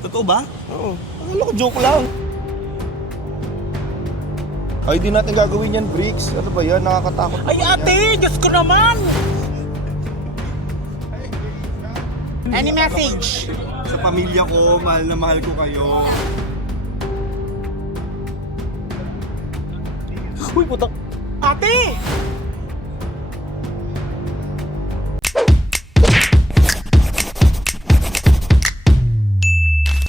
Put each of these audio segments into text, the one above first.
Totoo ba? Oo. Akala ko joke lang. Ay, di natin gagawin yan, Bricks. Ano ba yan? Nakakatakot Ay naman ate, yan. Diyos ko naman! Any message? Sa pamilya ko, mahal na mahal ko kayo. Uy, putang... Ate!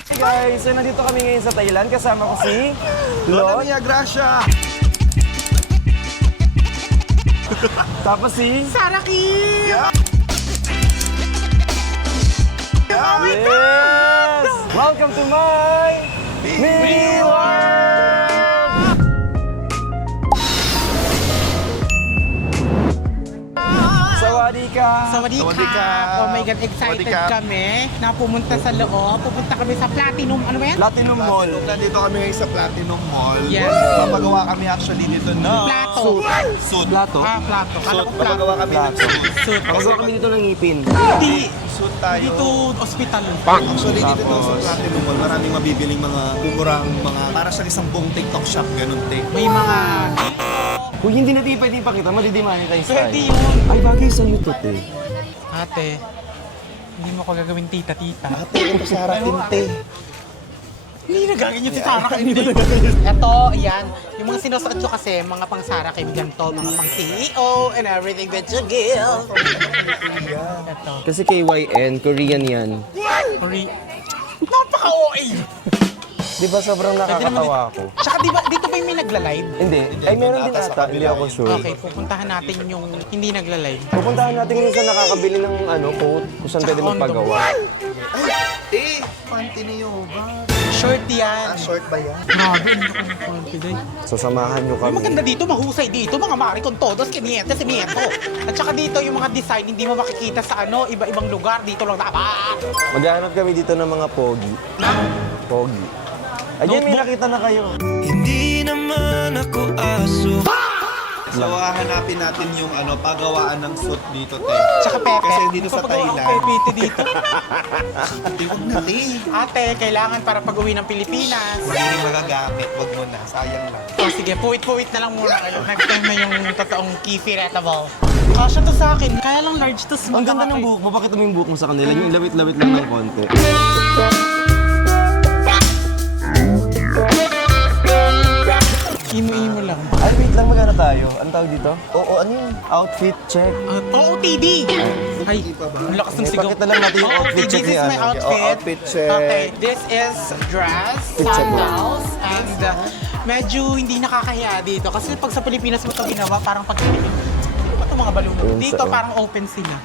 Hey guys, so nandito kami ngayon sa Thailand. Kasama ko si Lola Lot, Mia Gracia! tapos si... Sarah Kim! Yeah. Yeah. Yes! Welcome to my mini world! Sawadee ka! Sawadee Sawadee ka! ka. Oh my God, excited Sawadee ka. kami na pumunta sa loob. Pupunta kami sa Platinum, ano ba yan? Platinum Mall. Nandito kami ngayon sa Platinum Mall. Yes. Papagawa kami actually dito na Plato. suit. Plato? Ah, plato. Kala Suit. ko plato. Papagawa kami ng suit. Suit. Pagkawa kami dito ng ngipin. Hindi. Suit tayo. Dito, hospital. Actually, dito daw sa Tapos? Platinum Mall, maraming mabibiling mga murang mga para sa isang buong TikTok shop, ganun te. May mga... Kung hindi natin pwede ipakita, madidemonetize tayo. Pwede yun. Ay, bagay sa to, te. Ate, hindi mo ko gagawin tita-tita. Ate, ito sa harating te. Hindi na gagawin si Sarah Kim. Ito, ayan. Yung mga sinusuot ko kasi, mga pang Sarah Kim, ganito, mga pang CEO and everything that you give. Ito. Kasi KYN, Korean yan. Napaka-OA! Di ba sobrang nakakatawa ako? Tsaka di ba, dito ba yung may nagla-live? Hindi. Ay, meron din ata sa ata. Hindi kabila ako yun. sure. Okay, pupuntahan natin yung hindi nagla-live. Pupuntahan natin yung sa nakakabili ng coat kung saan pwede Tsaka magpagawa. Eh, panty ni Yoba. Short yan. Short ba yan? Grabe, hindi ako confident. Sasamahan nyo Yung kami. maganda dito, mahusay dito, mga maricon todos, kiniente, simieto. At saka dito, yung mga design, hindi mo makikita sa iba-ibang lugar. Dito lang dapat. Maghanap kami dito ng mga pogi. Pogi. Ayun, may nakita na kayo. Hindi naman ako aso. So, hanapin natin yung pagawaan ng suit dito, te. Tsaka pepe. Kasi dito sa Papagawa Thailand. ko pepe dito. Ate, huwag na, te. Ate, kailangan para pag-uwi ng Pilipinas. Hindi magagamit. Huwag mo na. Sayang lang. O sige, puwit-puwit na lang muna kayo. Next time na yung totoong kifiretable. Kasya to sa akin. Kaya lang large to small. Ang ganda ng buhok mo. Pakita mo yung buhok mo sa kanila. Yung lawit-lawit lang ng konti. Imo-imo lang. Ay, wait lang. Magkano tayo? Ano tawag dito? Oo, ano yun? Outfit check. OOTD! Ay, ang lakas ng sigaw. Pakita lang natin yung outfit check This ni is my ano. outfit. Outfit check. Okay, this is dress, sandals, and medyo hindi nakakahiya dito. Kasi pag sa Pilipinas mo ito ginawa, parang pag ano ba ito mga balon? Ayun, Dito saan? parang open sila.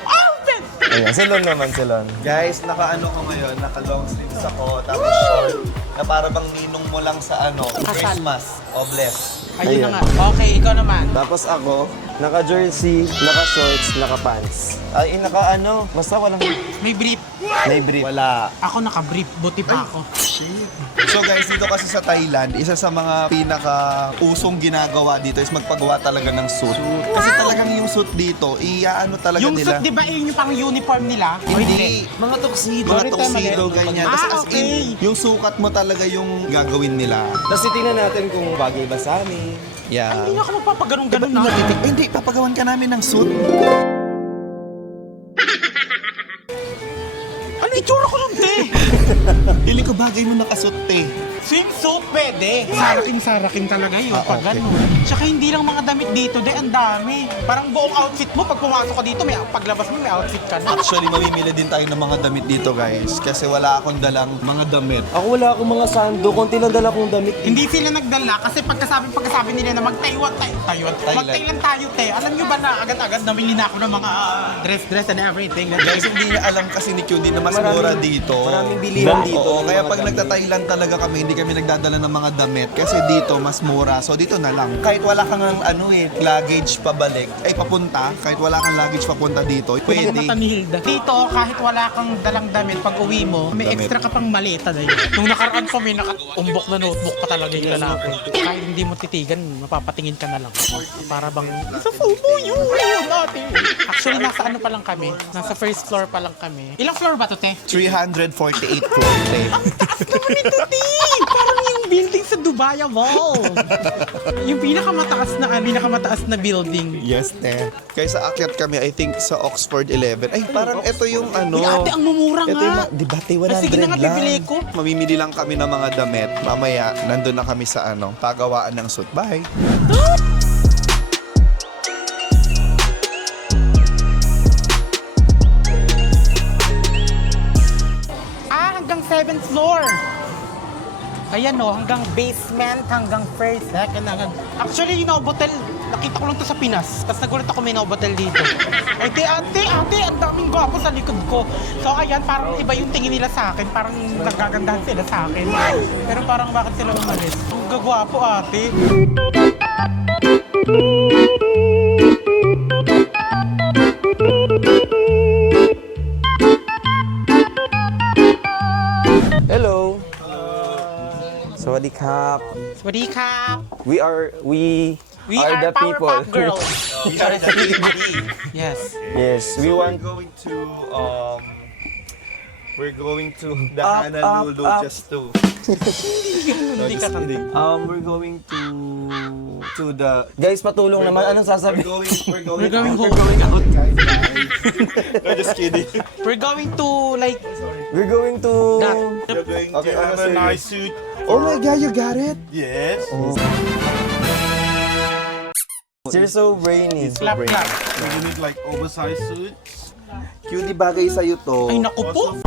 Open! Ayan, salon naman, salon. Guys, naka-ano ko ngayon, naka-long sleeves ako, tapos short, na para bang ninong mo lang sa Christmas o bless. Ayun Ayan. na nga. Okay, ikaw naman. Tapos ako, naka-jersey, naka-shorts, naka-pants. Ay, basta walang May brief. may brief. Wala. Ako naka-brief. Buti pa ako. So guys, dito kasi sa Thailand, isa sa mga pinaka-usong ginagawa dito is magpagawa talaga ng suit. Kasi talagang yung suit dito, iaano talaga Yung nila. suit, di ba, yun yung pang uniform nila? O Hindi. Mga tuxedo. Mga Sorry, tuxedo, mali. ganyan. Ah, Tapos as okay. in, yung sukat mo talaga yung gagawin nila. Tapos titingnan natin kung bagay ba sa amin. Yeah. Hindi na ako magpapaganong-ganon na. Hindi, papagawan ka namin ng suit. Ano itsura ko lang, te? Pili ko bagay mo nakasuot, te. Swimsuit, pwede. Saraking talaga yun, Ah, pag okay. gano'n. Tsaka hindi lang mga damit dito, de, ang dami. Parang buong outfit mo, pag pumasok ka dito, paglabas mo, may outfit ka na. Actually, mamimili din tayo ng mga damit dito, guys. Kasi wala akong dalang mga damit. Ako wala akong mga sando, konti lang dala kong damit. Hindi sila nagdala kasi pagkasabi nila na mag-Taiwan, mag-Thailand tayo, te. Alam nyo ba na agad-agad namili na ako ng mga dress and everything. Guys, hindi niya alam kasi ni Q, na mas Maraming- mura dito. maraming bilihan dito Oo, ng kaya mga pag damit. nagta-Thailand talaga kami, hindi kami nagdadala ng mga damit. Kasi dito, mas mura. So dito na lang. Kahit wala kang luggage pabalik, ay papunta, kahit wala kang luggage papunta dito, Pwede. pwede. Mata ni Hilda. Dito, kahit wala kang dalang damit, pag uwi mo, may Damit. extra ka pang maleta na yun. Nung nakaraan pa, may nakaumbok na notebook pa talaga yung lalaki. Kahit hindi mo titigan, mapapatingin ka na lang. Para bang, sa FOMO yun! ate. Actually, nasa ano pa lang kami? Nasa first floor pa lang kami. Ilang floor ba to, te? 348 floor, te. Taas naman ito, te! Parang yung building sa Dubai Mall. Yung pinakamataas na building. Yes, te. Kaysa akyat kami, I think, sa Oxford 11. Ay, parang ito yung ano. Uy, ate, ang mumura Ito nga. yung, di ba, te, 100 Sige na nga, lang. bibili ko. Mamimili lang kami ng mga damit. Mamaya, nandun na kami sa ano, pagawaan ng suit. Bye! Hanggang 7th floor. Ayan o, hanggang basement, hanggang first, second, hanggang... Actually, yung Novotel, nakita ko lang to sa Pinas. Tapos nagulat ako may Novotel dito. Ay, ate, ang daming gwapo sa likod ko. So, ayan, parang iba yung tingin nila sa akin. Parang nagagandahan sila sa akin. Pero parang bakit sila umalis? Ang gagwapo, ate. Hello. Sawadee krap. Swadee ka. We are We are the people. Powerpuff Girls. We are the PPD. Yes. Yes, we want We're going to the Up, Honolulu up, up. just to... Hindi ka We're going to the... Guys, patulong naman. Anong sasabihin? We're going We're going home. out, guys. No, just kidding. We're going to, like, We're going to... You're going Okay, to have a serious. nice suit. Oh my God, you got it? Yes. You're so brainy. clap. So you need like oversized suits. Cutie, bagay sa'yo to. Ay, naku po.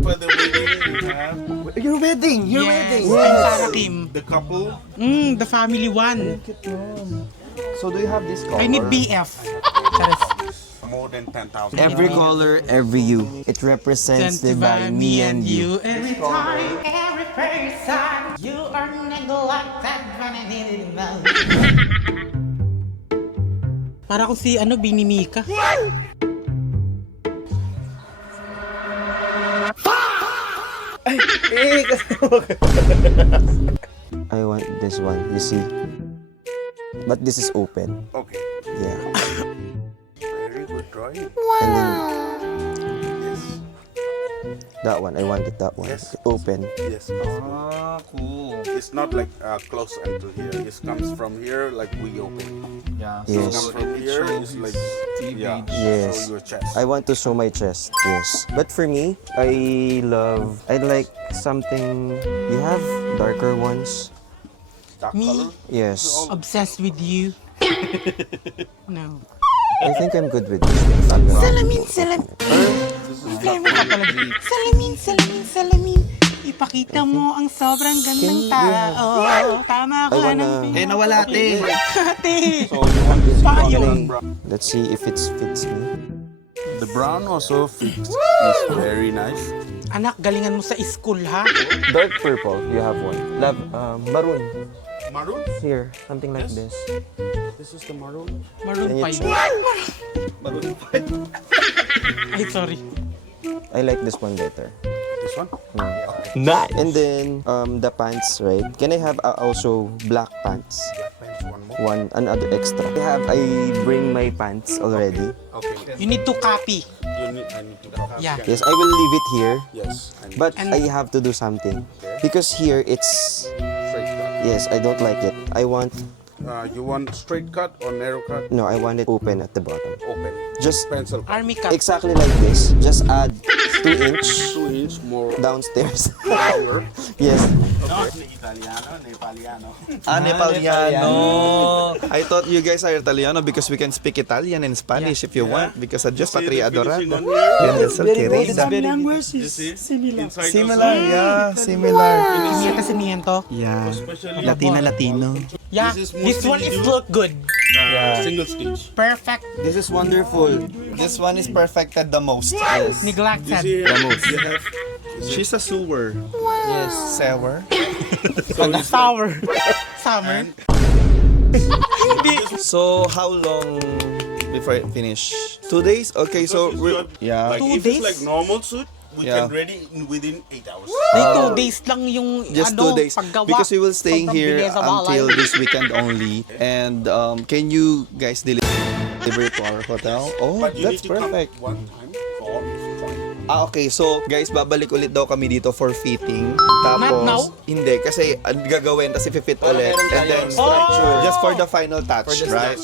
For the wedding, you have Your wedding! Your Yes, wedding! I'm Sarah Kim. the couple. The family one. So do you have this color? I need BF. Charis. More than 10,000. Every color, every you. It represents divine me and you. Every time, every person, you are neglected when I needed love. Para ko si Bini Mika. I want this one, you see. But this is open. Okay. Yeah. Very good drawing. And then Yes. that one, I wanted that one. Yes. Open. Yes. Ah, cool. It's not like close until here. It comes from here like we open. Yeah. Yes. It comes from here. It's like yeah. Yes. Show your chest. I want to show my chest, yes. But for me, I like something, you have darker ones? Dark Me? color. Yes. Obsessed with you. No. I think I'm good with this. I'm gonna- Salamin. Kaya mo ka pala. Salamin. Ipakita mo ang sobrang gandang tao. Tama ka wanna- ng Eh, nawala, te. Ate. So you want this Paano? color Okay. brown. Let's see if it fits me. The brown also fits. It's very nice. Anak, galingan mo sa school, ha? Dark purple, you have one. Love, maroon. Maroon. Here, something like this. This is the maroon. Maroon Can you 5. check? Maroon. Ay, sorry. I like this one better. This one. Nice. And then, the pants, right? Can I have also black pants? Pants one more. Another extra. I bring my pants already. Okay. You need to copy. I need to copy. Yeah. Yes, I will leave it here. Yes. I need But And- I have to do something. Because here it's... straight cut. Yes, I don't like it. I want... You want straight cut or narrow cut? No, I want it open at the bottom. Open. Just Pencil cut. Army cut. exactly like this. Just add 2 inch 2 inch more downstairs. longer. Yes. Italiano, Nepaliano. Ah, Nepaliano. I thought you guys are Italiano because we can speak Italian and Spanish if you want. Because Diyos Patria Adorado. Yan, Diyos querida. This is similar. Inside Similar, yeah. Similar. Simiento. Yeah. Especially Latino. Yeah, This is this one mostly is you. look good. single stitch. Perfect. This is wonderful. This one is perfected the most. Yes. You Neglected. see here, you have She's a sewer. Yes. Sewer. Sour. Summer. So, how long before it finish? 2 days? Okay, so, yeah. like 2 if days? it's like normal suit, we Yeah. can ready within 8 hours. Ay, 2 days lang yung Just 2 days. paggawa. Because we will staying Sobrang here bilis sa balay. until this weekend only. And can you guys deliver? Delivery to our hotel. Oh, But you that's need to perfect. come one time for fine. Okay. So, guys, babalik ulit daw kami dito for fitting. Tapos, Not now? hindi. Kasi gagawin, tapos i-fit ulit. And then, just for the final touch, right?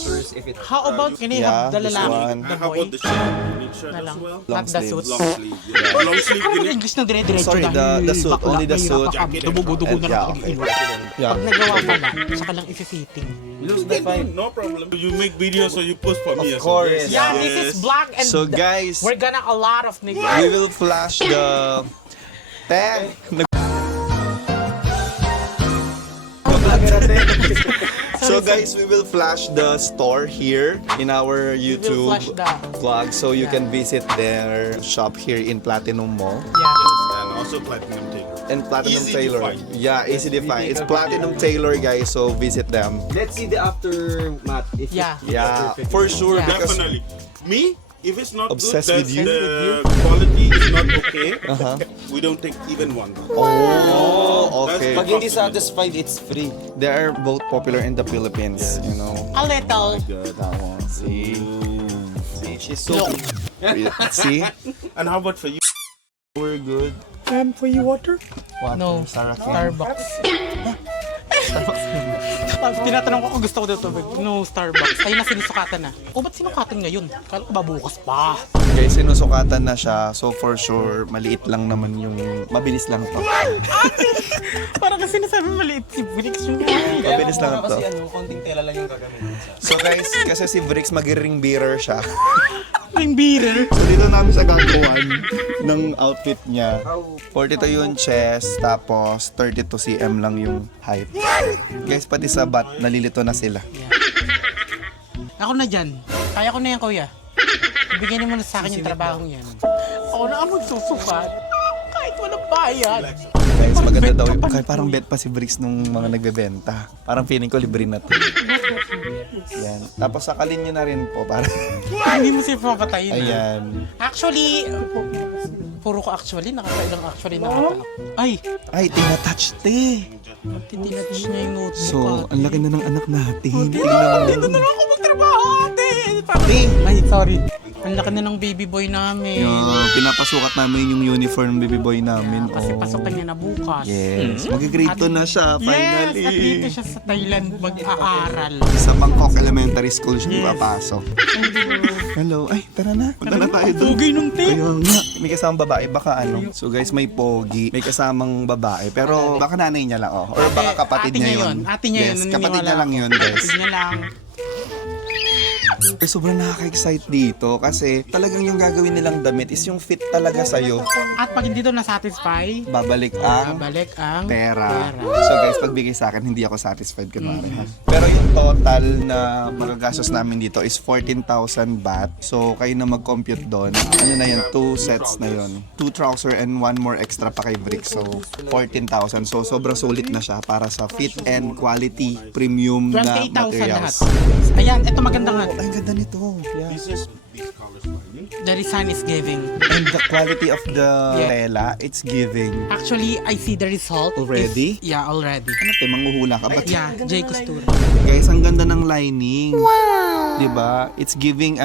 How about, can you Yeah, have the this lalaki, one. the How boy? about the shirt? You need shirt Na as lang. well? Not the sleeves. suits. Long sleeve. Yeah. Long sleeve. Ano You mo need English na dire-diretso Sorry, the suit, bakla, only the mahirap suit. ka, Dumugo-dugo na Yeah, lang okay. ilot. Yeah. Pag nagawa pala, saka lang isi-fitting. no problem. You make videos so you post for me as course. well. Yeah, this is black and So, guys, we're gonna a lot of niggas. we will flash the... So guys, we will flash the store here in our YouTube flash the- vlog, so you can visit their shop here in Platinum Mall Yeah. And also Platinum Taylor. and Platinum Easy to Taylor. find. Yeah, easy to find. It's Platinum Taylor, guys. So visit them. Let's see the aftermath. If Yeah. Yeah, for sure. Yeah. Because Definitely. Me, if it's not Obsessed good, with you? the quality is not okay, we don't take even one. oh, okay. pag hindi satisfied, it's free. They are both popular in the Philippines. You know. A little. That one. See, She's so see, And how about for you? we're good. For you water? Water, No. Sarah King. Starbucks. Pag tinatanong ko kung gusto ko dito, no Starbucks. Ayun na sinusukatan na. O ba't sinukatan ngayon? Kala ko ba bukas pa? Guys, sinusukatan na siya. So for sure, maliit lang naman yung... Mabilis lang to. Parang kasi sinasabi maliit si Bricks yung Mabilis lang to. Kasi konting tela lang yung gagamitin. So guys, kasi si Bricks mag-ring bearer siya. Ring beater. So dito namin sa gagawan ng outfit niya. 42 yung chest, tapos 32 cm lang yung height. Guys, pati sa bat, nalilito na sila. Ako na dyan. Kaya ko na yan, kuya. Bigyan mo na sa akin yung trabahong yan. Ako na ang magsusukat. Kahit walang bayad. Guys, maganda daw yung... Kaya parang bet pa si Bricks nung mga nagbebenta. Parang feeling ko libre na to. Yan. Tapos sakalin nyo na rin po para... Hindi mo siya papatayin. Ayan. Actually, puro ko actually. Nakakailang actually nakata. Ay! Ay, tinatouch te. Titinatch niya yung notebook. So, ang laki na ng anak natin. Dito Tingnan mo. na lang ako magtrabaho, ate! Ay, sorry. Ang laki na ng baby boy namin. Yung pinapasukat namin yung uniform baby boy namin. Kasi Oh. pasok niya na bukas. Yes. Mag-grade 2 na siya, Yes! finally. At dito siya sa Thailand mag-aaral. Sa Bangkok Elementary School siya papasok. Hello. Ay, tara na. Punta na tayo doon. Pugay nung te! Kaya nga. May kasamang babae, baka ano. So guys, may pogi. May kasamang babae. Pero baka nanay niya lang, oh. Or baka kapatid ate niya yun. Ate niya Yes, yun. kapatid niya naniniwala lang ako. yun, guys. Kapatid niya lang. Eh, sobrang nakaka-excite dito kasi talagang yung gagawin nilang damit is yung fit talaga sa'yo. At pag hindi daw na-satisfy, Babalik ang babalik ang pera. So guys, pagbigay sa akin, hindi ako satisfied kunwari ha. Pero yung total na magagastos namin dito is 14,000 baht. So kayo na mag-compute doon. Ano na yan? 2 sets na yon. 2 trouser and 1 more extra pa kay Brick. So 14,000. So sobrang sulit na siya para sa fit and quality premium na 28,000 lahat. materials. Ayan, ito maganda nga. Ay, ang ganda nito. Yeah. These colors fine. The design is giving. And the quality of the Yeah. tela, it's giving. Actually, I see the result. Already? Yeah, already. Ano te, manghuhula ka ba? Yeah, J. Costura. Guys, ang ganda ng lining. Wow! Diba? It's giving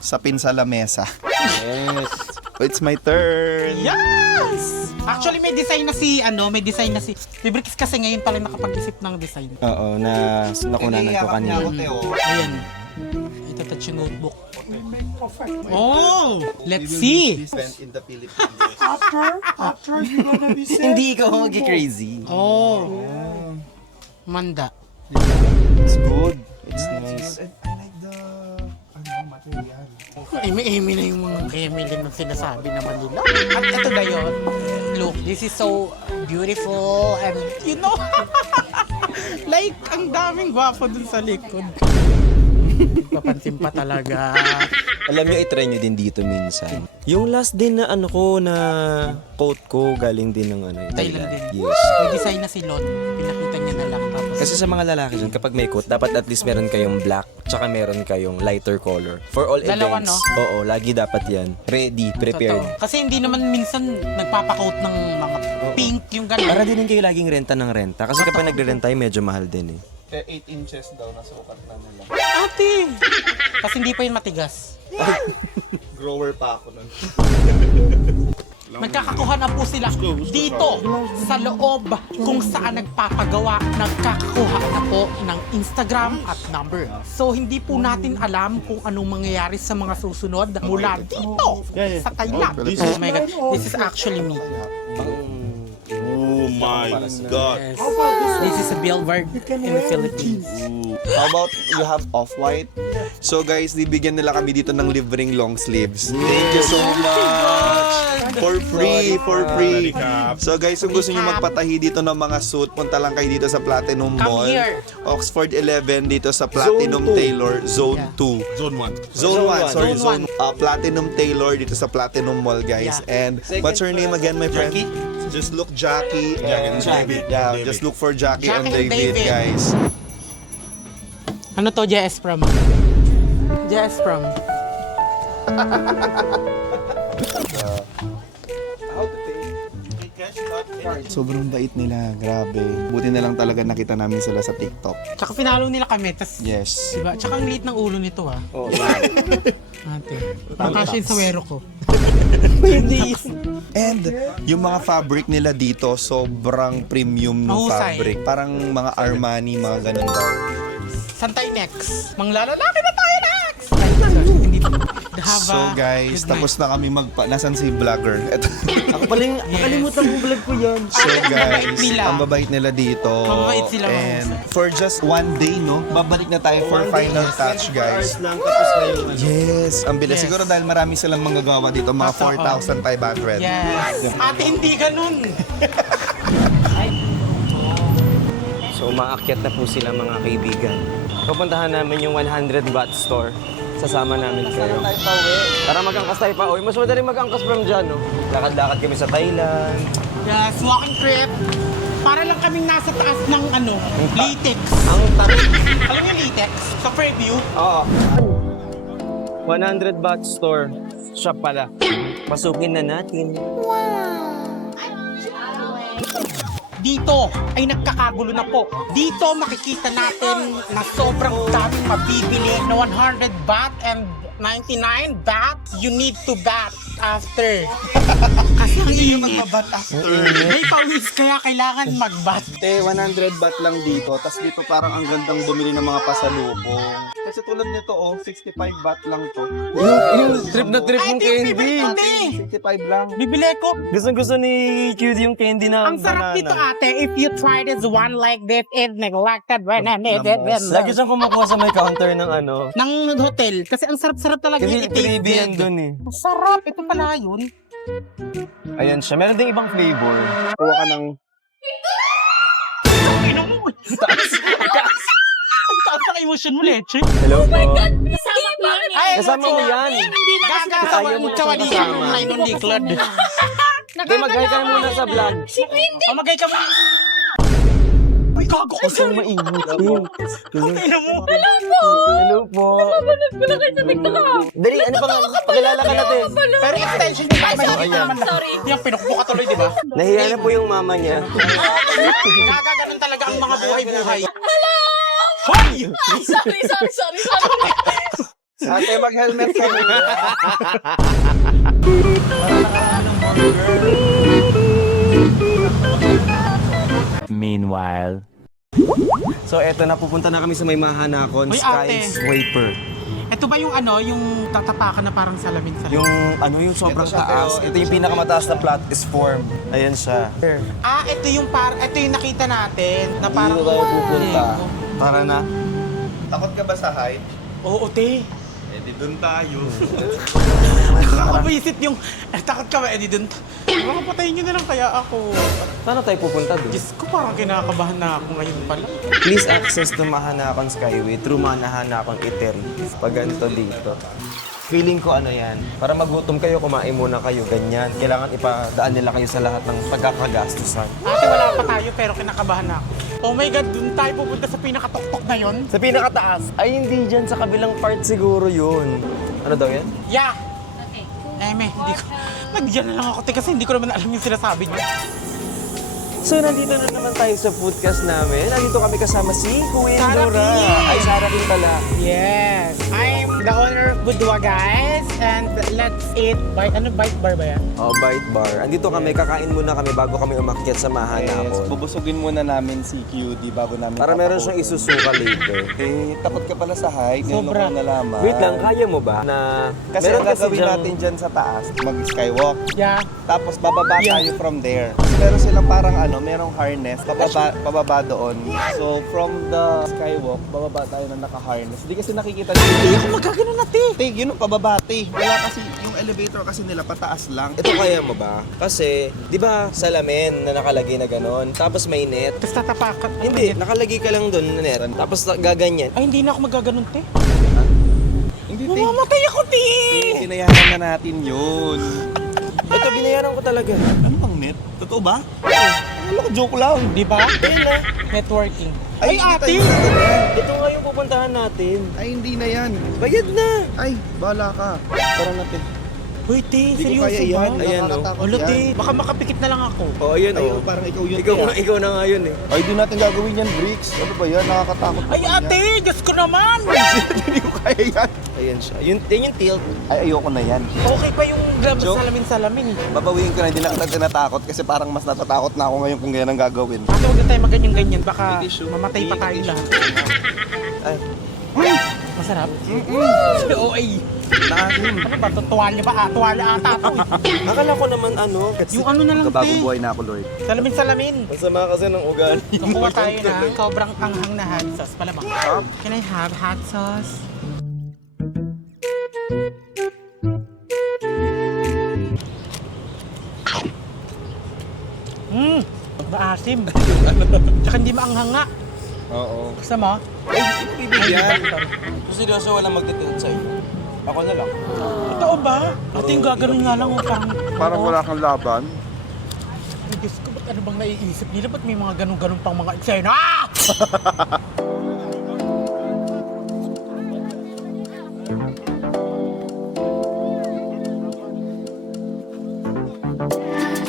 sapin sa lamesa. Yes. It's my turn. Yes! Actually, may design na si Librix kasi ngayon pala nakapag-isip ng design. Oo, nakunanan ko kanina. Ayan. Itatouch yung notebook. Oh! Let's see! In the Philippines. Hindi ikaw mag-crazy. Oh! Manda. It's good. It's nice. I like the material. Eme-eme na yung mga Emily na sinasabi naman nila. At ito na yun. Look, this is so beautiful and you know, like, ang daming gwapo dun sa likod. Papansin pa talaga. Alam nyo, itry nyo din dito minsan. Yung last din na na coat ko, galing din ng Thailand din. Yes. May design na si Lon. Pinakita niya na lang. Tapos, Kasi sa mga lalaki dyan, kapag may coat, dapat at least meron kayong black, tsaka meron kayong lighter color. For all Dalawa, events. no? Oo, lagi dapat yan. Ready, prepared. totoo. Kasi hindi naman minsan nagpapakoat ng mga pink yung gano'n. Para din kayo laging renta ng renta. Kasi kapag nagre-renta tayo, medyo mahal din eh. 8 inches daw na sukat na nila. Ate! Kasi hindi pa yun matigas. Grower pa ako nun. Nagkakakuha na po sila dito sa loob kung saan nagpapagawa, nagkakakuha na po ng Instagram at number. So hindi po natin alam kung anong mangyayari sa mga susunod mula dito sa Thailand. Oh my God, this is actually me. Oh my God. Yes. This is a billboard in the Philippines. How about you have off-white? So guys, bibigyan nila kami dito ng libreng long sleeves. Thank you so much! For free, for free. So guys, kung gusto nyo magpatahi dito ng mga suit, punta lang kayo dito sa Platinum Come Mall. here. Oxford 11 dito sa Platinum Taylor, Zone 2. Zone 1. Zone 1, sorry, Zone Zone Platinum Taylor dito sa Platinum Mall, guys. Yeah. And what's your name again, my friend? Just look Jackie and David. Yeah, David. just look for Jackie, Jackie and and David, David. guys. Ano to, JS Prom? JS Prom. Sobrang bait nila, grabe. Buti na lang talaga nakita namin sila sa TikTok. Tsaka pinalo nila kami, tas Yes. diba? Tsaka ang liit ng ulo nito ah. Oh, Ate. Makasya yung sawero ko. And yung mga fabric nila dito, sobrang premium ng Mahusay. fabric. Parang mga Armani, mga ganun daw. Saan tayo next? Manglalalaki na tayo next! Hindi Haba. So guys, Good tapos na kami Nasaan si vlogger? Eto. Ako pala yung, nakalimutan ko vlog ko yan. So Ang babait guys, nila. ang babait nila dito. Mababait sila, And for just one day, no? Babalik na tayo for final touch, guys. lang, tapos na yung Yes, ang bilis. Yes. Siguro dahil marami silang manggagawa dito, mga Totoo. 4,500. Yes. Ate, hindi ganun. So, umaakyat na po sila mga kaibigan. Pupuntahan namin yung 100 baht store. Sasama namin kayo. Para mag-angkas tayo pa uwi. Mas madaling mag-angkas from dyan, no? Lakad-lakad kami sa Thailand. Yes, walking trip. Para lang kaming nasa taas ng latex. Ang tarik. Alam mo yung latex? Sa preview. Oo. 100 baht store. Shop pala. Pasukin na natin. Dito ay nagkakagulo na po. Dito makikita natin na sobrang daming mabibili na 100 baht and 99 baht. You need to bat after. Kasi ang Hindi yung init. magbabat after. May pawis kaya kailangan magbat. 100 baht lang dito. Tapos dito parang ang gandang bumili ng mga pasalubong. Kasi tulad nito, 65 baht lang to. Yung trip na trip Ay, mong ito yung candy. favorite ko, te. 65 lang. Bibili ko. Gusto ni Cutie yung candy na Ang sarap nito ate, if you try this one like this, it's neglected when I need it. Lagi siyang kumukuha sa may counter ng ano. Ng hotel. Kasi ang sarap-sarap talaga Kasi yung freebie yan dun eh. Sarap. Ito pala yun. Ayan siya. Meron ding ibang flavor. Kuha ka ng... Ang taas ng emotion mo, Leche. Hello po. Ay, Kasama mo yan. Gaga, Ayaw mo kawali ka kasama. mong line on Diklad. Hindi, mag-hi ka muna sa vlog. Magay ka mo. Uy, gago ko Isang mainit. Ino mo. Hello po. Dali, ano pa nga? Pakilala ka natin. Pero extension yung kamay. sorry, Sorry. Yung pinukbo ka tuloy, di ba? Nahiya na po yung mama niya. Gaga, ganun talaga ang mga buhay-buhay. Hoy! Sorry. Ate, mag-helmet ka muna. Meanwhile. So eto na, pupunta na kami sa may mahanakon, Uy, ate. Skyscraper. Ito ba yung yung tatapakan na parang salamin sa Yung sobrang taas. Ito yung pinakamataas na platform. Ayan siya. ito yung nakita natin na parang Dito tayo pupunta. Para na. Takot ka ba sa height? Oo, te. Eh, di dun tayo. Nakakabisit yung, takot ka ba, di dun. Baka patayin nyo na lang kaya ako. Saan tayo pupunta doon? Diyos ko, parang kinakabahan na ako ngayon pala. Please access to Mahanakon Skyway through Mahanakon Eatery. Pag ganito dito. Feeling ko ano yan, para magutom kayo, kumain muna kayo, ganyan. Kailangan ipadaan nila kayo sa lahat ng pagkakagastusan. Ate, wala pa tayo pero kinakabahan na ako. Oh my God, dun tayo pupunta sa pinakatuktok na yon. Sa pinakataas? Ay, hindi dyan. Sa kabilang part siguro yun. Ano daw yan? Yeah! Eme, hindi ko. Nagdiyan na lang ako, te, kasi hindi ko naman alam yung sinasabi niyo. So, nandito na naman tayo sa foodcast namin. Nandito kami kasama si Queen Sarah Dora. King. Ay, Sarah King pala. Yes. I'm the owner of Budwa, guys. And let's eat bite bar ba yan? Oh, Bite Bar. Andito kami, kakain muna kami bago kami umakyat sa Mahanapon. Bubusugin muna namin si QD bago namin Para meron siyang papakutin. isusuka later. Eh, takot ka pala sa height. Ngayon Sobra. ko nalaman. Wait lang, kaya mo ba na Kasi meron ang gagawin dyang- natin dyan sa taas, mag-skywalk. Yeah. Tapos bababa Yeah. tayo from there. Kasi meron silang parang merong harness, pababa doon. So from the skywalk, bababa tayo na naka-harness. Hindi kasi nakikita dito. Hindi ako magkaganon na, te. Tig, yun ang pababa, tig. Wala kasi, yung elevator kasi nila pataas lang. Ito kaya mo ba? Kasi, di ba, salamin na nakalagay na ganon, tapos may net. Tapos tatapakan. Hindi, nakalagay ka lang doon na net, tapos gaganyan. Ay, hindi na ako magkaganon, te. Hindi, tig. Mamamatay ako, te. Pinayaran na natin yun. Ito, binayaran ko talaga. Ano bang net? Totoo ba? Ano ko, joke lang. Di ba? Ayun na. Networking. Ay, hindi ate. tayo ganyan. Ito nga yung pupuntahan natin. Ay, hindi na yan. Bayad na. Ay, bahala ka. Tara natin. Uy, te, Hindi ko seryoso kaya ba? yan. Ayan, no? Nakakatakot Ulo, yan. te. Baka makapikit na lang ako. Oh, ayun Ay, oh. parang ikaw yun. Ikaw, Tig, ah. ikaw na nga yun eh. Ay, di natin gagawin yan, Bricks. Ano ba yan? Nakakatakot Ay, naman ate, Diyos ko naman. Hindi ko kaya yan. Ayan siya. Yun yung tilt. Ay, ayoko na yan. Okay pa yung Joke. salamin-salamin eh. Babawiin ko na, hindi na kita tinatakot kasi parang mas natatakot na ako ngayon kung ganyan ang gagawin. Ate, huwag na tayo maganyan-ganyan. Baka May tissue. mamatay pa tayo May lahat. Ay, Masarap? Oo, ay. nakasin. Ano ba? Tuwalya ba? Tuwalya ata to. Akala ko naman ano. Yung ano na lang, Kabagong te. buhay na ako, Lord. Salamin-salamin. Ang sama kasi ng ugali. Nakuha tayo na sobrang anghang na hot sauce. Palamang. Can I have hot sauce? Maasim. Tsaka hindi maanghang nga. Oo. Gusto mo? Bibigyan. Seryoso, walang magtitilt sa'yo. Ako na lang. Totoo ba? Ate, yung gaganon nga lang. Parang, Parang wala kang laban. Ay, Diyos ko, ba't ano bang naiisip nila? Ba't may mga ganun-ganun pang mga eksena? Ah!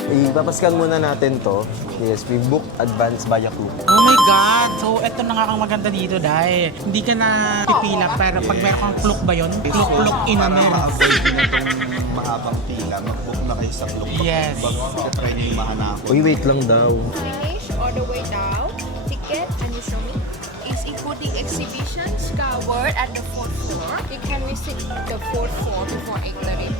Ipapaskan muna natin to. Yes, we book advance via coupon. Oh my God! So, eto na nga ang maganda dito dahil hindi ka na pipila pero pag meron kang clock ba yun? Clock in a meron. Ma-avoid nyo na itong mahabang pila. Mag-book na kayo sa Klook. Yes. Try nyo yung mahanapon. Uy, wait lang daw. Finish all the way down. Ticket and you show me. Is including exhibitions covered at the 4th floor. You can visit the 4th floor before 8:30.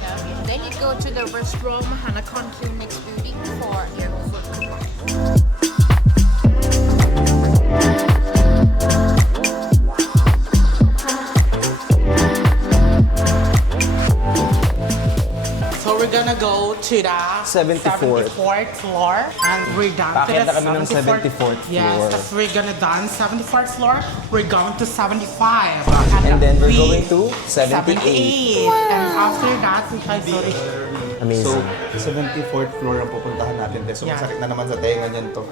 Then you go to the restaurant Hanakon Q next building for your food. So, we're gonna go to the 74th. 74th floor and we're done Bakit to the na kami ng 74th Yes, floor? tapos we're gonna done 74th floor. We're going to 75. And then we're we- going to 78. And after that, ay, sorry. So, Amazing. 74th floor ang pupuntahan natin. So, Yeah. masakit na naman sa tenga niyan to.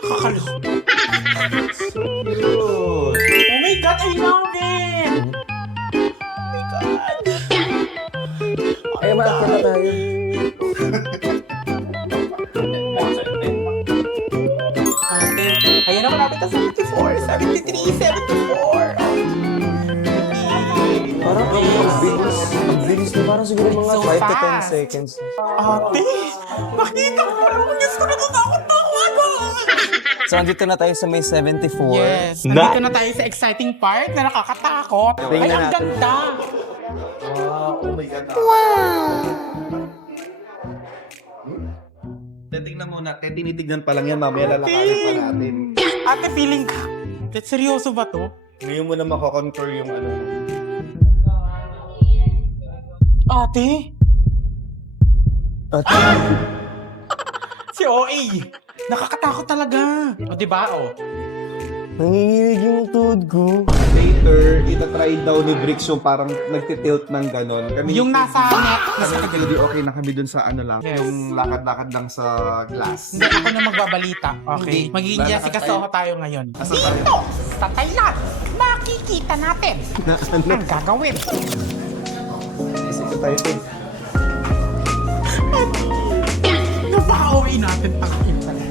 Kakalo. Oh my God, I love it! Ay, maakyat na tayo. Ate, ayan ako namin sa 74, 73, 74. Parang ang bilis. Ang bilis na parang siguro mga So 5 to 10 fast. seconds. Ate, makita ko lang. Diyos ko, natatakot na ako. So, andito na tayo sa may 74. Yes, nandito na tayo sa exciting part na nakakatakot. Ay, Tingnan ang natin. ganda. Oh my God. Titignan muna. Tinitignan pa lang yan. Mamaya lalakarin pa natin. Ate, feeling ka. Seryoso ba to? Ngayon mo na makakontour yung ano. Ate? At Si OA. Nakakatakot talaga. O, diba? O. nanginginig yung tuhod ko. Later, itatry daw ni Bricks yung parang nagtitilt ng ganon. Kami Yung nasa net. Kasi hindi okay na kami dun sa ano lang. Yes. Yung lakad-lakad lang sa glass. Hindi, ako na magbabalita. Okay? Magiging Lalakad Jessica Soho tayo ngayon. Asan tayo? Dito, sa Thailand, makikita natin ang gagawin tayo, te. Napaka-uwi natin pag internet.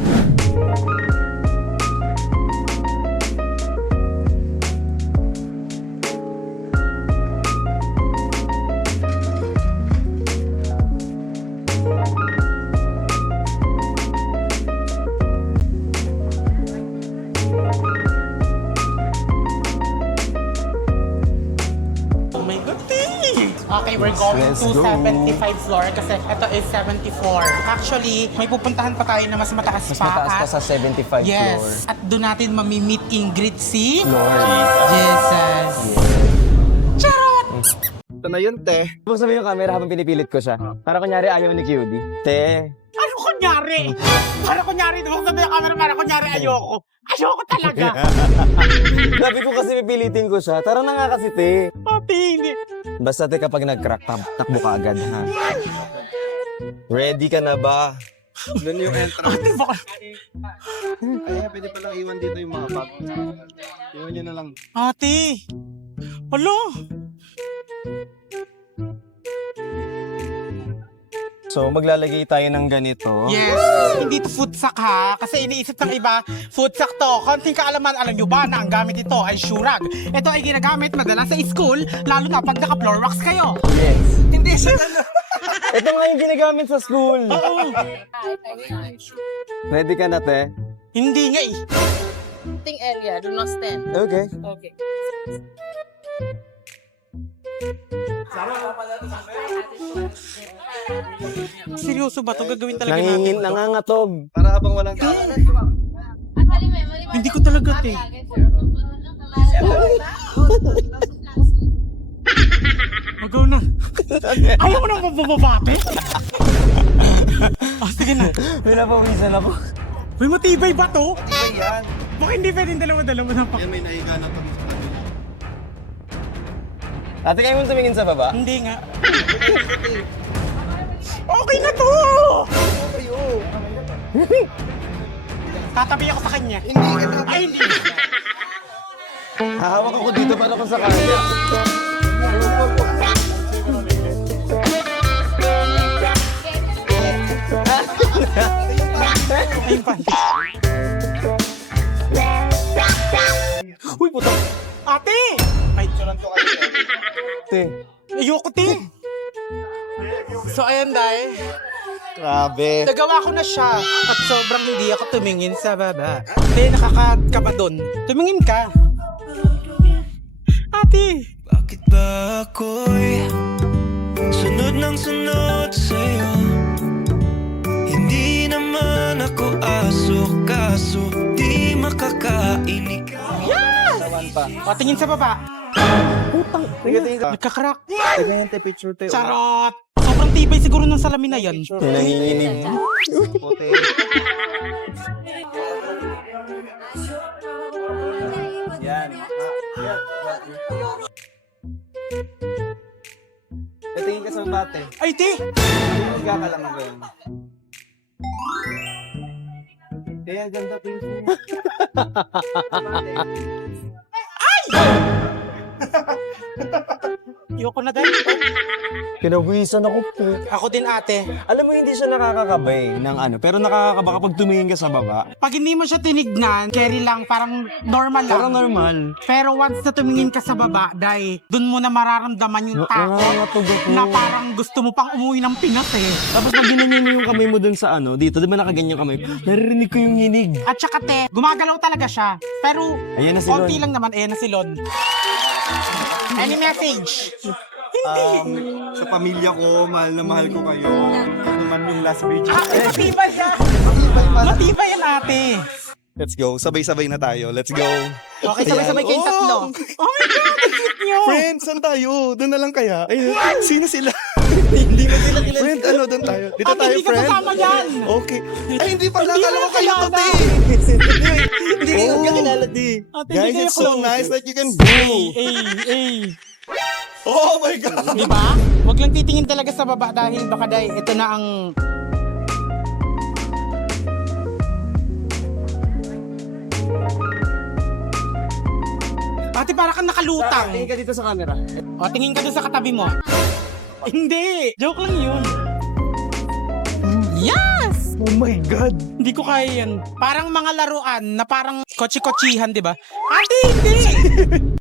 Oh my God, okay, we're going Let's to go. 75 floor kasi ito is 74. Actually, may pupuntahan pa tayo na mas mataas Mas pa. mataas pa at- sa 75 floor. Yes. At doon natin mamimit Ingrid si Floor. Jesus. Charot! Ito na yun, te. Buksan mo yung camera habang pinipilit ko siya. Para kunyari ayaw ni QD. Te, Ano kunyari? Para kunyari, huwag sabi yung camera, para kunyari ayoko. Ayoko talaga. sabi ko kasi pipilitin ko siya. Tara na nga kasi, te. Pati, hindi. Basta te kapag nag-crack, takbo ka agad, ha? Ready ka na ba? Doon yung entrance. Ate, baka... Kaya pwede palang iwan dito yung mga bag. Iwan nyo na lang. Ate! Alo! So, maglalagay tayo ng ganito. Yes! Hindi to foodsack ha. Kasi iniisip ng iba, foodsack to. Konting kaalaman, alam nyo ba na ang gamit ito ay shurag. Ito ay ginagamit madalas sa school, lalo na pag naka-floor wax kayo. Yes. Hindi siya Ito nga yung ginagamit sa school. Oo. Ready ka na, te? Hindi nga eh. Sitting area, do not stand. Okay. Okay. Seryoso ba to? Gagawin talaga natin to? Nangangatog. Para habang walang tao. Hindi ko talaga te. Magaw na. Ayaw mo nang mababate? Oh, sige na. May napawisan ako. May matibay ba to? Ayan. Baka hindi pwedeng dalawa-dalawa ng pak... Yan, may naiga na to. Ate, kayo mo tumingin sa baba? Hindi nga. Okay na to! Tatabi ako sa kanya. Hindi ka na. Ay, hindi. Hahawak ako dito para kung sa kanya. Ayun pa. Uy, puto. Ate! Ay, Te. ayoko, te. So, ayan, Day. Grabe. Nagawa ko na siya. At sobrang hindi ako tumingin sa baba. Te, nakakakaba doon. Tumingin ka. Ate! Bakit ba ako'y sunod ng sunod sa'yo? Hindi naman ako aso, kaso di makakain ikaw. O, tingin sa baba. Tingnan. Nagkakrak. Tingnan yung picture, te. Charot! Sobrang tibay siguro ng salamin na yan. Nanginginig. Puti. Yan. Tingin ka sa bate. Ay, te! Magkakalang ba yun? Kaya ganda pinto. Ayoko na, Day. Kinabuhisan ako po. Ako din, ate. Alam mo, hindi siya nakakakabay ng ano, pero nakakakaba kapag tumingin ka sa baba. Pag hindi mo siya tinignan, carry lang, parang normal lang. Parang normal. Pero once na tumingin ka sa baba, Day, dun mo na mararamdaman yung takot Nangangatog ako. na parang gusto mo pang umuwi ng Pinas eh. Tapos pag ginanyan mo yung kamay mo dun sa ano, dito, di ba nakaganyan yung kamay? Naririnig ko yung nginig. At saka, te, gumagalaw talaga siya. Pero, Ayan na si konti Lon. lang naman, ayan na si Lon. Any message? Sa pamilya ko, mahal na mahal ko kayo. Ano man yung last video. Ah, matibay siya! Matibay yan, ate. Let's go. Sabay-sabay na tayo. Let's go. Okay, sabay-sabay kayong tatlo. Oh my God, ang cute nyo! Friends, saan tayo? Doon na lang kaya? Ay, sino sila? Hindi mo sila kilala. Friend, ano, doon tayo? Dito Ate, tayo, hindi ka friend. kasama dyan! Okay. Ay, hindi pala. Hindi Kala mo ko kayo to, kilala. te. Hindi kayo kakilala, di. Ate, Guys, hindi kayo it's so close. nice that you can go. Ay. Oh my God. Di ba? Huwag lang titingin talaga sa baba dahil baka dahil ito na ang... Ate, para kang nakalutang. Tingin ka dito sa camera. O, tingin ka doon sa katabi mo. Hindi! Joke lang yun. Yes! Oh my God! Hindi ko kaya yan. Parang mga laruan na parang kotsi-kotsihan, di ba? Ate, hindi!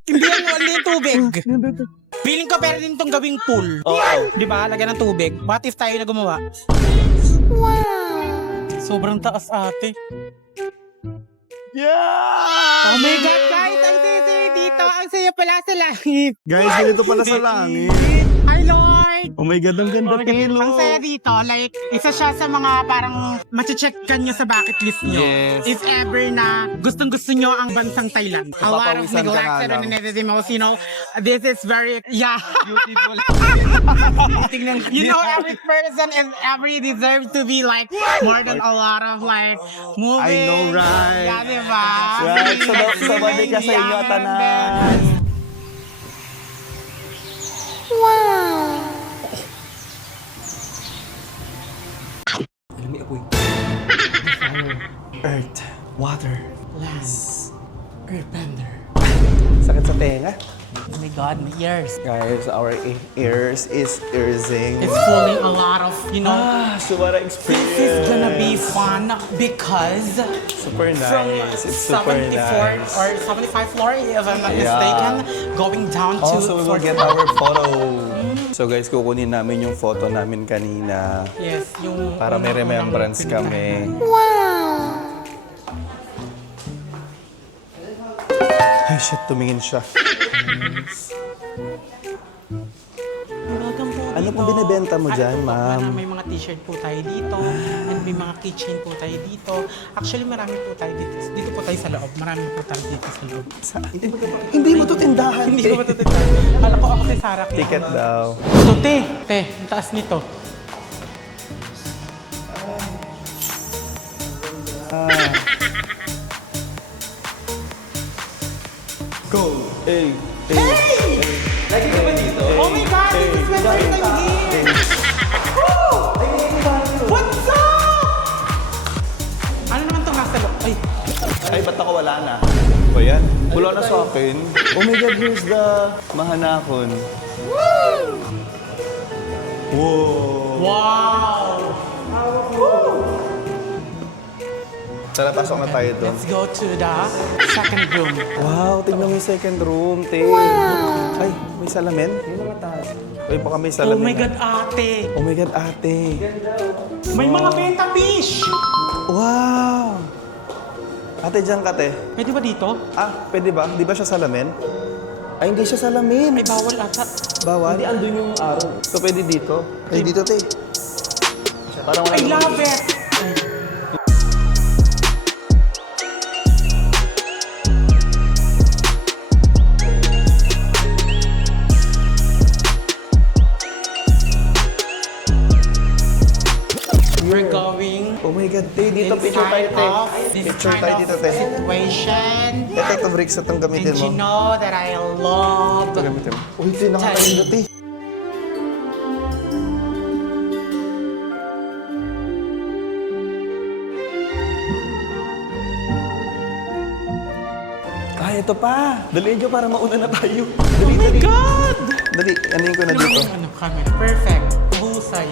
Hindi yung tubig. Feeling ko pwede din itong gawing pool. Di ba? Lagyan ng tubig. What if tayo na gumawa? Wow! Sobrang taas, ate. Yeah! Oh my God, guys! Ang saya dito! Ang saya pala sa langit! Guys, ganito pala sa langit. Hi, Lord! Oh my God, ang ganda tilo. Ang saya dito, like, isa siya sa mga parang mache-check-kan nyo sa bucket list nyo. Yes. If ever na gustong-gusto nyo ang bansang Thailand. A lot of Papawisan ka neglected nga and lang. everything else, you know, this is very, yeah. Beautiful. You know, every person and every deserves to be like more than a lot of like moving. I know, right? Yeah, diba? Right, sabay ka sa inyo, tanan. Earth, water, Land, earthbender. sakit sa tenga. Oh my God, my ears. Guys, our ears is earsing. It's fooling a lot of, you know, Super this experience. is gonna be fun because Super from nice. It's super 74 nice. or 75 floor, if I'm not Yeah. mistaken, going down to Also, we will get our photo. So guys, kukunin namin yung photo namin kanina Yes, yung para may unang-unang remembrance kami. Ay, shit, tumingin siya. Welcome po Ano dito. po binibenta mo dyan, ma'am? May mga t-shirt po tayo dito, and may mga keychain po tayo dito. Actually, marami po tayo dito. Dito po tayo sa loob. Marami po tayo dito sa loob. Hindi mo to tindahan. Hindi ko matutunan. Kala ko ako si Sarah. Ticket daw. So, te, ang taas nito. Go! Hey! Oh my God, this is my first time here! Woo! What's up? Ano naman itong nasa loob? Ay, Ay, ba't ako wala na? Ba yan? Wala na sa akin. Oh my God, here's the mahanakon. Whoa! wow! Tara, pasok na tayo doon. Let's go to the second room. Wow, tignan mo yung second room, te. Ay, may salamin? Ay, baka may Oh salamin. my na. God, ate! Oh my God, ate. May mga benta fish! Wow! Ate, dyan ka, te. Pwede ba dito? Ah, pwede ba? Di ba siya salamin? Ay, hindi siya salamin. Ay, bawal ata. Bawal? Hindi, andun yung araw. So, pwede dito? Ay, dito, te. Parang wala I namang- love it! We're going Oh my God, te. Dito, picture tayo, inside te. of this Picture kind tayo of dito, te. situation. Ito, ito, bricks na itong gamitin And mo. you know that I love Ito gamitin mo. Uy, te, nakakaino, te. Ay, ito pa. Daliin nyo para mauna na tayo. Dali, Oh my dali. God! Dali, anuin ko na dito. Ano, camera. Perfect. Husay.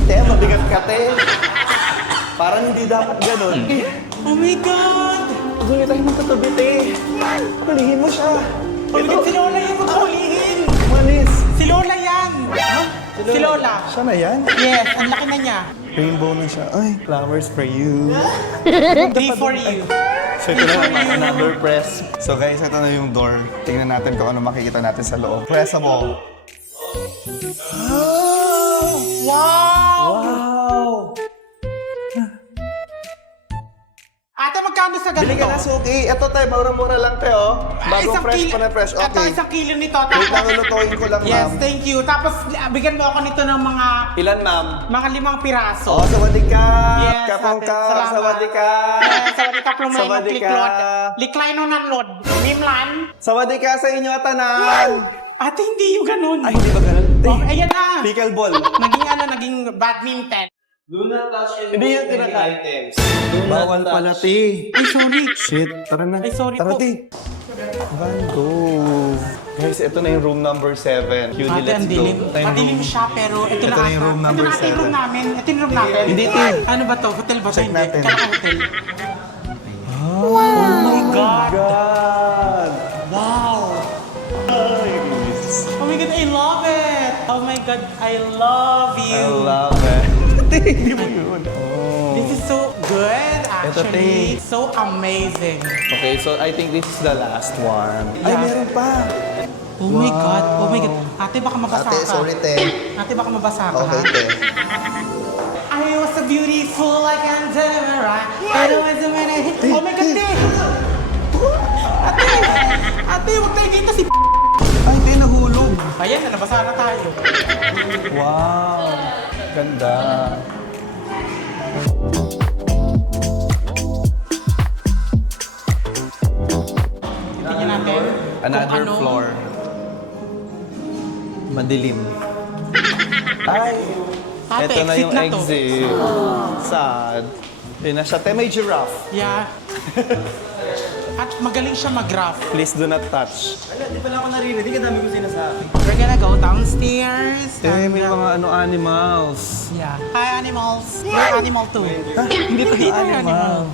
Te, mabigat ka, te. Parang hindi dapat ganun. Oh my God! Gulit tayo magkatabi, te. Hulihin mo siya. Oh my God, si Lola yan magkulihin! Malis. Si Lola yan! Ha? Si Lola. Siya na yan? Yes, ang laki na niya. Rainbow na siya. Ay, flowers for you. 3 for you. So ito na naman, another press. So guys, ito na yung door. Tingnan natin kung ano makikita natin sa loob. Pressable. Wow! Wow! Ate, magkano sa ganito? Bili ka na suki. Ito tayo, mura-mura lang tayo. Bagong fresh pa na fresh. Ito, Okay. 1 kilo nito. Wait lang, lulutuin ko lang, Yes, ma'am. thank you. Tapos, bigyan mo ako nito ng mga Ilan, ma'am? 5 piraso. Oh, sawadee ka! Yes, Kapong ate. ka! Salamat. Sawadee ka! Yes, sawadee ka, plumay mo, Sawadee ka. kliklod. Liklay no ng lod. Mimlan. Sawadee ka sa inyo, tanan! Ate, hindi yung ganun. Ay, hindi ba ganun? Oh, ayan na! Pickleball. Naging badminton. Hindi yan items. Bawal pala, te. Ay, sorry. Shit, tara na. Ay, sorry Tara, po. te. Van Gogh. Guys, ito na yung room number 7. Cutie, Ate, let's ang go. dilim. Madilim siya, pero ito Ito na na yung room number Ito na yung 7. room namin. Ito yung room namin. Hindi, te. Ano ba to? Hotel ba to? Check Hindi. natin. Kaya hotel. Oh my God. God! Wow! Oh my God, I love it! Oh my God, I love you! I love it. Hindi mo yun. This is so good, actually. Tate. So amazing. Okay, so I think this is the last one. Ay, Yeah. meron pa. Oh my God, oh my God. Ate, baka mabasa Ate, ka. sorry, te. Ate, baka mabasa ka, Okay, ha? te. I was so beautiful like Andorra. But it was a minute. Oh my God, te! Ate! Ate, huwag tayo dito si Ay, te, nahulog. Ayan, nalabasa na tayo. Wow. Ganda. Tingnan natin. Another kung ano. floor. Madilim. Ay! Ate, Ito na exit yung na to. exit. Sad. Yun na siya. Te, may giraffe. Yeah. At magaling siya mag-graph. Please do not touch. Di pala ako naririnig. Ang dami ko sinasabi. We're gonna go downstairs. Te, may mga animals. Yeah. Hi, animals. We're animal too. Hindi to Dito animal.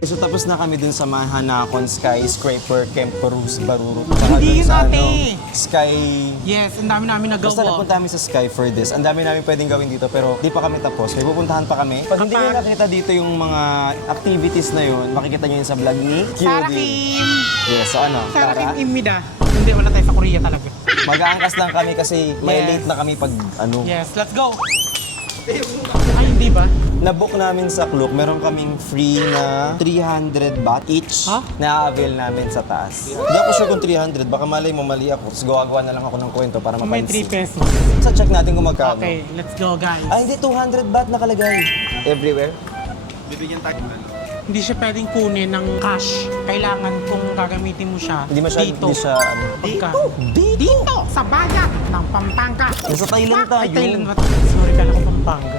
So tapos na kami dun sa Mahanakon Skyscraper, Camp Perus, Baruro. Hindi yun, ate. Sky... Yes, ang dami namin Basta nagawa. napunta kami sa Sky for this. Ang dami namin pwedeng gawin dito pero di pa kami tapos. May pupuntahan pa kami. Pag hindi nyo nakita dito yung mga activities na yun, makikita nyo yun sa vlog ni Sarah QD. Kim. Yes, so ano? Sarah Tara? Kim Imida. Hindi, wala tayo sa Korea talaga. Mag-aangkas lang kami kasi may Yes. late na kami pag ano. Yes, let's go. Ay, hindi ba? Na-book namin sa Klook, meron kaming free na 300 baht each Ha? na avail namin sa taas. Hindi ako sure kung 300, baka malay mo mali ako. Tapos gawa-gawa na lang ako ng kwento para May 3 mapansin. pesos. Sa check natin kung magkano. Okay, let's go, guys. Ay, hindi, 200 baht nakalagay. Everywhere? Hindi siya pwedeng kunin ng cash. Kailangan kung gagamitin mo siya Hindi masyado, dito. hindi siya, ano. Pagka, dito! Sa bayan ng Pampanga. Nasa Thailand Fuck, ay, tayo. Thailand ba? Sorry, kala ko Pampanga.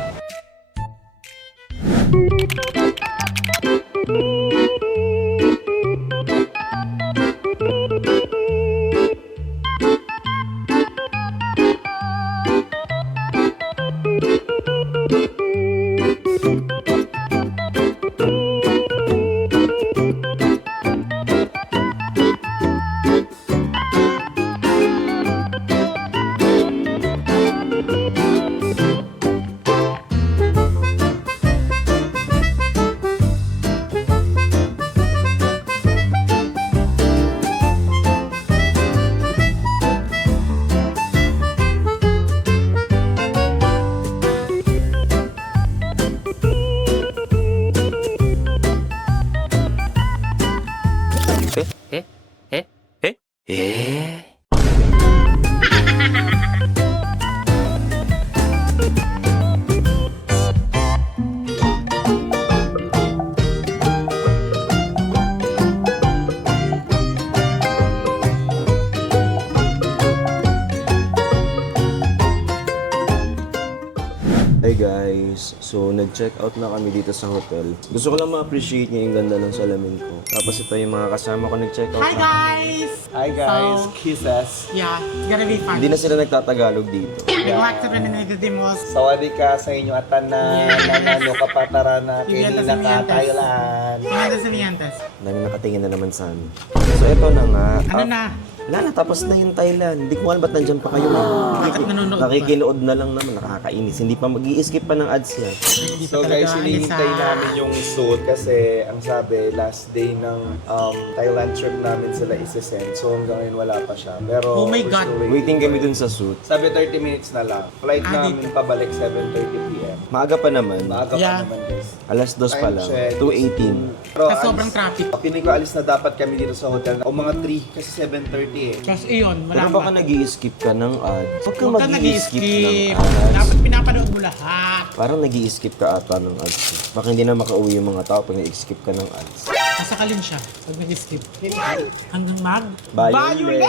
Hey guys, so nag-check out na kami dito sa hotel. Gusto ko lang ma-appreciate niya yung ganda ng salamin ko. Tapos ito yung mga kasama ko nag-check out Hi, na. guys! Hi guys, So, kisses. yeah, it's gonna be fun. Hindi na sila nagtatagalog dito. Nag-wax na rin nagdidimos. Sawadi ka sa inyo at tanan. Ano kapatara na Imientas, kini naka imientas. Thailand. Imientas, imientas. Ang dami nakatingin na naman sa amin. So ito na nga. Ano na? Wala na, tapos na yung Thailand. Hindi ko alam ba't nandyan pa kayo. Bakit nanonood pa? Nakikinood na lang naman, nakakainis. Hindi pa mag-i-skip pa ng ads yan. Hindi pa So talaga guys, hinihintay isa. namin yung suit kasi ang sabi, last day ng Thailand trip namin sila isi-send. So hanggang ngayon wala pa siya. Pero Oh my we're God. still waiting. Waiting kami dun sa suit. Sabi 30 minutes na lang. Flight Ah, namin pabalik 7:30 p.m. Maaga pa naman. Maaga Yeah. pa naman guys. Alas 2 pa Time lang. check. 2:18. Pero Sa sobrang traffic. Piling ko alis na dapat kami dito sa hotel. O mga 3 kasi 7:30 eh. Tapos iyon, Pero malama. baka nag-i-skip ka ng ads. Huwag ka Huwag ka mag-i-skip ng nag-i-skip. ads. Dapat pinapanood mo lahat. Parang nag-i-skip ka ata ng ads. Baka hindi na makauwi yung mga tao pag nag-skip ka ng ads. Sasakalin siya pag nag-skip. Hanggang mag... Violet!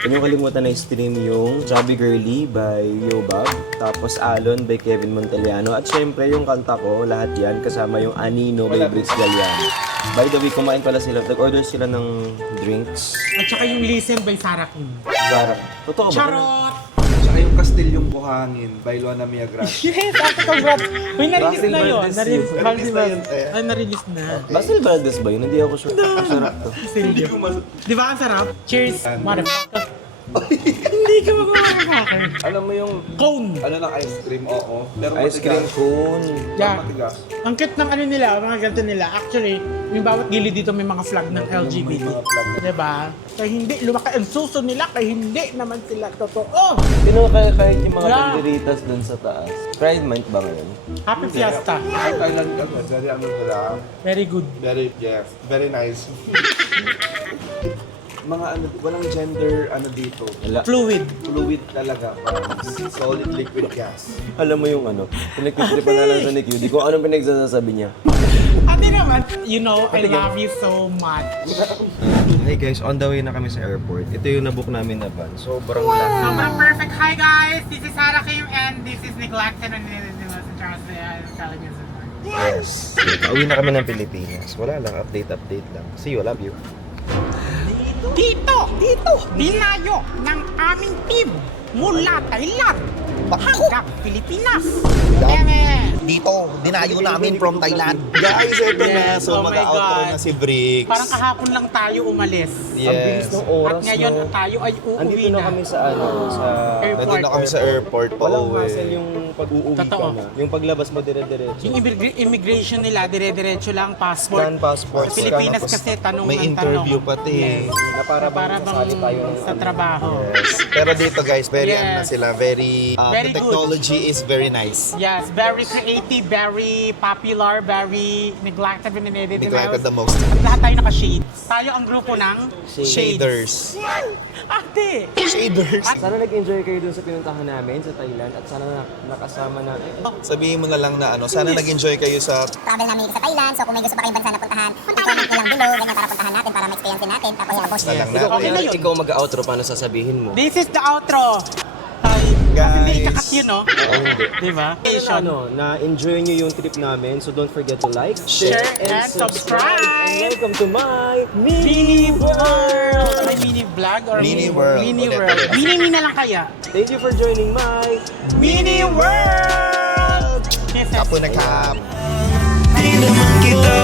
Huwag niyong kalimutan na stream yung Chubby Girly by Yobab, tapos Alon by Kevin Monteliano, at syempre yung kanta ko, lahat yan, kasama yung Anino by Briggs Galliano. By the way, kumain pala sila, nag-order sila ng drinks. At saka yung Listen by Sarah Kim. Sarap. Totoo ba? Charot! Tsaka yung Kastilyong Buhangin by Luana Miagracia. Yes, ate congrats! Uy, na-release Basil na yun. Valdez Na-release yun. Na-release na yun, eh. Ay, na-release na. Basil Valdez ba yun? Hindi ako sure. Sarap to. Silvio. Di ba ang sarap? Cheers, motherfucker. Hindi ka mag-motherfucker. Alam mo yung Cone. ano ng ice cream, oo. Pero Ice cream cone. Yeah. matigas. Ang cute ng ano nila, mga ganito nila. Actually, yung bawat gilid dito may mga flag ng LGBT. Diba? Kaya hindi, lumaki ang suso nila, kaya hindi naman sila totoo. Sino kaya kahit yung mga Yeah. banderitas dun sa taas? Pride Month ba ngayon? Happy Fiesta. Thailand ka, very ano sila. Very good. Very, yes, very nice. Mga ano, walang gender ano dito. Wala. Fluid. Fluid talaga, parang solid liquid gas. Alam mo yung ano, pinagtitripan na lang sa ni Q. Di ko anong pinagsasabi niya. Ate naman, you know, I love you so much. Hey guys, on the way na kami sa airport. Ito yung nabook namin na van. Sobrang So, laki. mga perfect. Hi guys! This is Sarah Kim and this is Neglected and Charles Yes. Pauwi na kami ng Pilipinas. Wala lang, update lang. See you, love you. Dito! Dinayo ng aming team mula Thailand hanggang Pilipinas. Dito, dinayo namin from Thailand. Guys, eto na. Yes, So, oh my mag-outro God. na si Briggs. Parang kahapon lang tayo umalis. Ang bilis ng oras, At ngayon no? tayo ay uuwi Andito na kami sa ano, sa... Nandito na kami sa airport pa Walang uwi. hassle yung pag-uuwi ka Totoo. na. Yung paglabas mo dire-diretso. Yung immigration nila, dire-diretso lang passport. Scan passport. Sa Pilipinas Tapos kasi tanong may ng interview tanong. pati. Yes. Na para Para bang sasali tayo ng sa trabaho. Yes. Pero dito guys, very Yes. ano na sila, very, Very the technology is very nice. Yes, very creative, very popular, very neglected and edited. Neglected the most. Lahat tayo naka-shades. Tayo ang grupo ng Shaders. Ate! Shaders. Sana nag-enjoy kayo dun sa pinuntahan namin sa Thailand at sana nakasama na... Sabihin mo na lang na ano, sana nag-enjoy kayo sa Travel namin sa Thailand, so kung may gusto pa kayong bansa na puntahan, i-comment nyo lang below, ganyan para puntahan natin, para ma-experience din natin, tapos i-post na lang Ikaw, okay na natin. yun. Ikaw mag-outro, paano sasabihin mo? This is the outro. Ay, Guys. Hindi ikakat yun, no? Oo, hindi. Diba? Ano, na-enjoy nyo yung trip namin, so don't forget to like, Share, and subscribe. And welcome to my Mini World! Ay, mini vlog or Mini World. Mini Ulit, World. ulit. Mini na lang kaya. Thank you for joining my Mini World! Yes, yes. Kapo na kap. Di naman kita